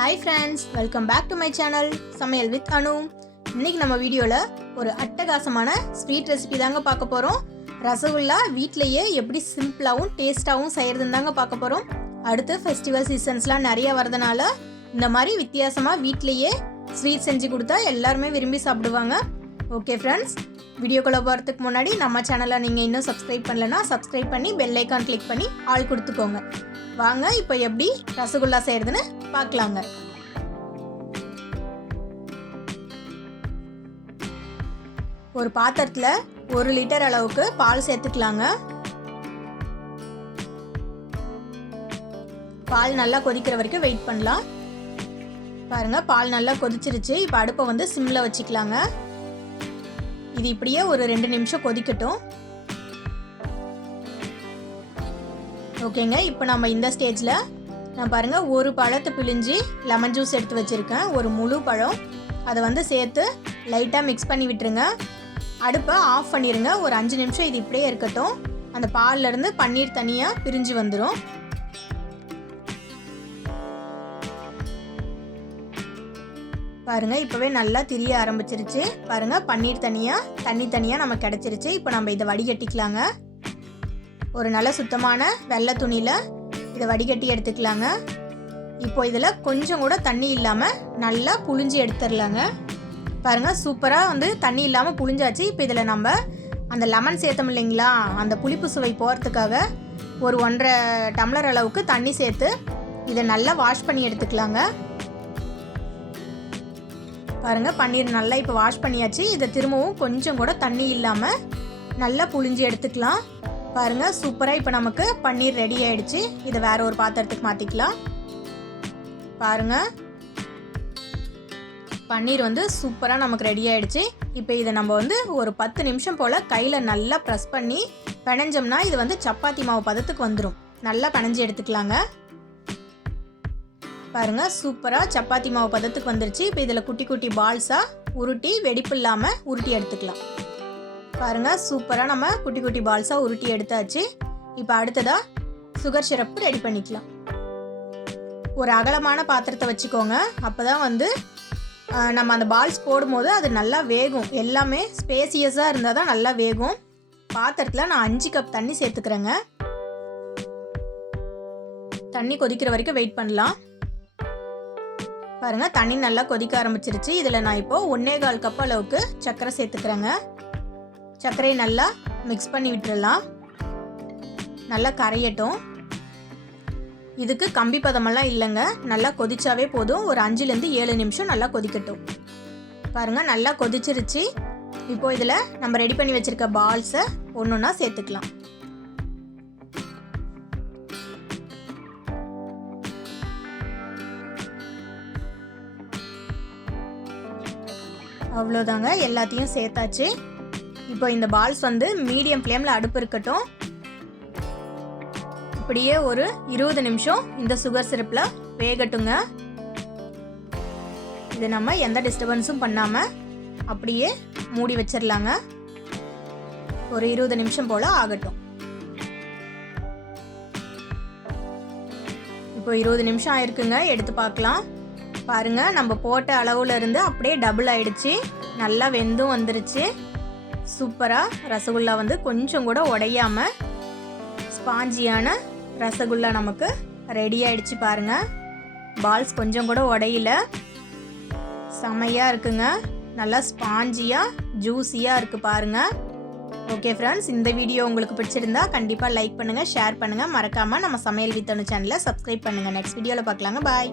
Hi friends, welcome back to my channel சமையல் with அனு. இன்னைக்கு நம்ம வீடியோல ஒரு அட்டகாசமான ஸ்வீட் ரெசிபி தாங்க பார்க்க போறோம். ரசகுல்லா வீட்லயே எப்படி சிம்பிளாவும் டேஸ்டாவும் செய்யறதுன்னு தாங்க பார்க்க போறோம். அடுத்து ஃபெஸ்டிவல் சீசன்ஸ்லாம் நிறைய வரதுனால இந்த மாதிரி வித்தியாசமா வீட்லயே ஸ்வீட் செஞ்சு கொடுத்தா எல்லாரும் விரும்பி சாப்பிடுவாங்க. ஓகே ஃப்ரெண்ட்ஸ், வீடியோக்குள்ள போறதுக்கு முன்னாடி நம்ம சேனலை நீங்க இன்னும் சப்ஸ்கிரைப் பண்ணலனா சப்ஸ்கிரைப் பண்ணி பெல் ஐகான் கிளிக் பண்ணி ஆல் கொடுத்துக்கோங்க. வாங்க இப்போ எப்படி ரசகுல்லா செய்யறதுன்னு பார்க்கலாங்க. ஒரு பாத்திரத்துல 1 லிட்டர் அளவுக்கு பால் சேர்த்துக்கலாங்க. பால் நல்லா கொதிக்கிற வரைக்கும் வெயிட் பண்ணலாம். பாருங்க, பால் நல்லா கொதிச்சிருச்சு. இப்போ அடுப்பை சிம்ல வச்சுக்கலாங்க. இது இப்படியே ஒரு 2 நிமிஷம் கொதிக்கட்டும். ஓகேங்க, இப்போ நம்ம இந்த ஸ்டேஜில் நான் பாருங்கள் ஒரு பழத்தை பிழிஞ்சு லெமன் ஜூஸ் எடுத்து வச்சுருக்கேன். ஒரு முழு பழம் அதை சேர்த்து லைட்டாக மிக்ஸ் பண்ணி விட்டுருங்க. அடுப்பை ஆஃப் பண்ணிடுங்க. ஒரு 5 நிமிஷம் இது இப்படியே இருக்கட்டும். அந்த பால்லேருந்து பன்னீர் தனியாக பிரிஞ்சு வந்துடும். பாருங்கள், இப்போவே நல்லா திரிய ஆரம்பிச்சிருச்சு. பாருங்கள், பன்னீர் தனியாக தண்ணி தனியாக நமக்கு கிடச்சிருச்சு. இப்போ நம்ம இதை வடிகட்டிக்கலாங்க. ஒரு நல்ல சுத்தமான வெள்ளை துணியில் இதை வடிகட்டி எடுத்துக்கலாங்க. இப்போ இதில் கொஞ்சம் கூட தண்ணி இல்லாமல் நல்லா புழிஞ்சு எடுத்துடலாங்க. பாருங்கள், சூப்பராக தண்ணி இல்லாமல் புழிஞ்சாச்சு. இப்போ இதில் நம்ம அந்த லெமன் சேர்த்தோம் இல்லைங்களா, அந்த புளிப்பு சுவை போகிறதுக்காக ஒரு 1.5 டம்ளர் அளவுக்கு தண்ணி சேர்த்து இதை நல்லா வாஷ் பண்ணி எடுத்துக்கலாங்க. பாருங்கள், பன்னீர் நல்லா இப்போ வாஷ் பண்ணியாச்சு. இதை திரும்பவும் கொஞ்சம் கூட தண்ணி இல்லாமல் நல்லா புழிஞ்சு எடுத்துக்கலாம். பாருங்கள், சூப்பராக இப்போ நமக்கு பன்னீர் ரெடி ஆகிடுச்சு. இதை வேறு ஒரு பாத்திரத்துக்கு மாற்றிக்கலாம். பாருங்கள், பன்னீர் சூப்பராக நமக்கு ரெடி ஆகிடுச்சு. இப்போ இதை நம்ம ஒரு 10 நிமிஷம் போல் கையில் நல்லா ப்ரெஸ் பண்ணி பிணைஞ்சோம்னா இது சப்பாத்தி மாவு பதத்துக்கு வந்துடும். நல்லா பிணைஞ்சி எடுத்துக்கலாங்க. பாருங்கள், சூப்பராக சப்பாத்தி மாவு பதத்துக்கு வந்துருச்சு. இப்போ இதில் குட்டி குட்டி பால்ஸாக உருட்டி வெடிப்பு இல்லாமல் உருட்டி எடுத்துக்கலாம். பாருங்கள், சூப்பராக நம்ம குட்டி குட்டி பால்ஸாக உருட்டி எடுத்தாச்சு. இப்போ அடுத்ததாக சுகர் சிரப்பு ரெடி பண்ணிக்கலாம். ஒரு அகலமான பாத்திரத்தை வச்சுக்கோங்க. அப்போ தான் நம்ம அந்த பால்ஸ் போடும்போது அது நல்லா வேகும். எல்லாமே ஸ்பேசியஸாக இருந்தால் தான் நல்லா வேகும். பாத்திரத்தில் நான் 5 கப் தண்ணி சேர்த்துக்கிறேங்க. தண்ணி கொதிக்கிற வரைக்கும் வெயிட் பண்ணலாம். பாருங்கள், தண்ணி நல்லா கொதிக்க ஆரம்பிச்சிருச்சு. இதில் நான் இப்போது 1.25 கப் அளவுக்கு சர்க்கரை சேர்த்துக்கிறேங்க. சர்க்கரையை நல்லா மிக்ஸ் பண்ணி விட்டுடலாம். நல்லா கரையட்டும். இதுக்கு கம்பி பதமெல்லாம் இல்லைங்க, நல்லா கொதிச்சாவே போதும். ஒரு 5லேருந்து 7 நிமிஷம் நல்லா கொதிக்கட்டும். பாருங்கள், நல்லா கொதிச்சிருச்சு. இப்போ இதில் நம்ம ரெடி பண்ணி வச்சுருக்க பால்ஸை ஒன்றா சேர்த்துக்கலாம். அவ்வளோதாங்க, எல்லாத்தையும் சேர்த்தாச்சு. இப்போ இந்த பால்ஸ் மீடியம் ஃப்ளேமில் அடுப்பு இருக்கட்டும். இப்படியே ஒரு 20 நிமிஷம் இந்த சுகர் சிரப்பில் வேகட்டுங்க. இது நம்ம எந்த டிஸ்டர்பன்ஸும் பண்ணாமல் அப்படியே மூடி வச்சிடலாங்க. ஒரு 20 நிமிஷம் போல் ஆகட்டும். இப்போ 20 நிமிஷம் ஆயிருக்குங்க. எடுத்து பார்க்கலாம். பாருங்கள், நம்ம போட்ட அளவுல இருந்து அப்படியே டபுள் ஆயிடுச்சு. நல்லா வெந்தும் வந்துருச்சு. சூப்பராக ரசகுல்லா கொஞ்சம் கூட உடையாமல் ஸ்பாஞ்சியான ரசகுல்லா நமக்கு ரெடி ஆகிடுச்சு. பாருங்கள், பால்ஸ் கொஞ்சம் கூட உடையில, செமையாக இருக்குங்க. நல்லா ஸ்பாஞ்சியாக ஜூஸியாக இருக்குது பாருங்கள். ஓகே ஃப்ரெண்ட்ஸ், இந்த வீடியோ உங்களுக்கு பிடிச்சிருந்தா கண்டிப்பாக லைக் பண்ணுங்கள், ஷேர் பண்ணுங்கள். மறக்காமல் நம்ம சமையல் வித் அனு சேனலை சப்ஸ்கிரைப் பண்ணுங்கள். நெக்ஸ்ட் வீடியோவில் பார்க்கலாங்க. பாய்.